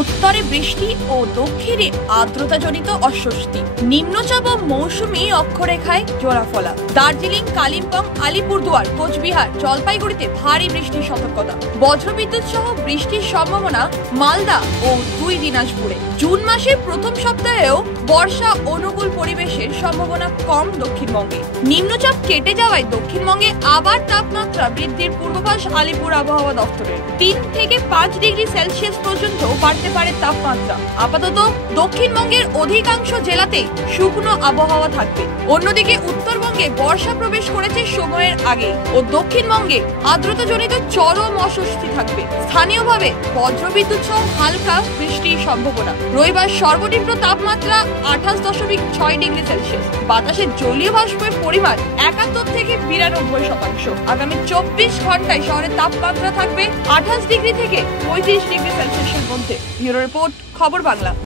উত্তরে বৃষ্টি ও দক্ষিণে আর্দ্রতাজনিত অস্বস্তি। নিম্নচাপ ও মৌসুমী অক্ষরেখায় জোড়াফলা। দার্জিলিং, কালিম্পং, আলিপুরদুয়ার, কোচবিহার, জলপাইগুড়িতে ভারী বৃষ্টির সতর্কতা। বজ্রবিদ্যুৎ সহ বৃষ্টির সম্ভাবনা মালদা ও 2 দিনাজপুরে। জুন মাসের প্রথম সপ্তাহেও বর্ষা অনুকূল পরিবেশের সম্ভাবনা কম দক্ষিণবঙ্গে। নিম্নচাপ কেটে যাওয়ায় দক্ষিণবঙ্গে আবার তাপমাত্রা বৃদ্ধির পূর্বাভাস আলিপুর আবহাওয়া দপ্তরের। 3 থেকে 5 ডিগ্রি সেলসিয়াস পর্যন্ত বাড়তে পারে তাপমাত্রা। আপাতত দক্ষিণবঙ্গের অধিকাংশ জেলাতে শুকনো আবহাওয়া থাকবে। অন্যদিকে উত্তরবঙ্গে বর্ষা প্রবেশ করেছে সময়ের আগে ও দক্ষিণবঙ্গে আর্দ্রতাজনিত চরম অস্বস্তি থাকবে। স্থানীয়ভাবে বজ্রবিদ্যুৎ সহ হালকা বৃষ্টির সম্ভাবনা। রবিবার সর্বনিম্ন তাপমাত্রা 28.6 ডিগ্রি সেলসিয়াস। বাতাসে জলীয় বাষ্পের পরিমাণ 71 থেকে 92%। আগামী 24 ঘন্টায় শহরের তাপমাত্রা থাকবে 28 ডিগ্রি থেকে 35 ডিগ্রি সেলসিয়াসের মধ্যে। ব্যুরো রিপোর্ট, খবর বাংলা।